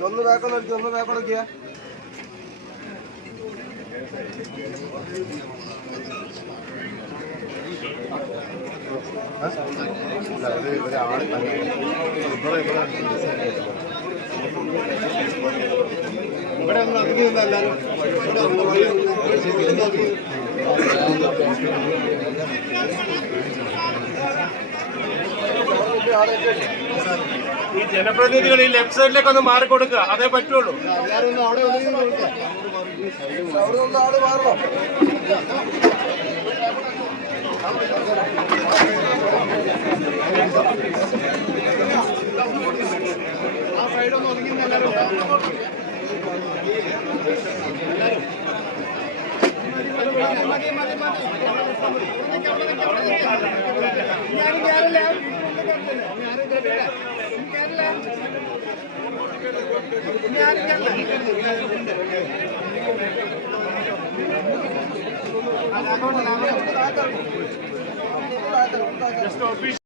ഒന്ന് ബാക്കോട്ട് അടിക്കുക ഒന്ന് ബാക്കോട്ട് അടിക്കുക ഇവിടെ ഒന്നും അധികം ഇല്ല എല്ലാവരും ഇവിടെ ഒന്ന് വഴി ഇവിടെ അധികം ഈ ജനപ്രതിനിധികൾ ഈ ലെഫ്റ്റ് സൈഡിലേക്ക് ഒന്ന് അതേ പറ്റുള്ളൂ. എല്ലാവരും ഒതുങ്ങി കൊടുക്കുക ആൾ മാറണം ആ സൈഡ് Just official.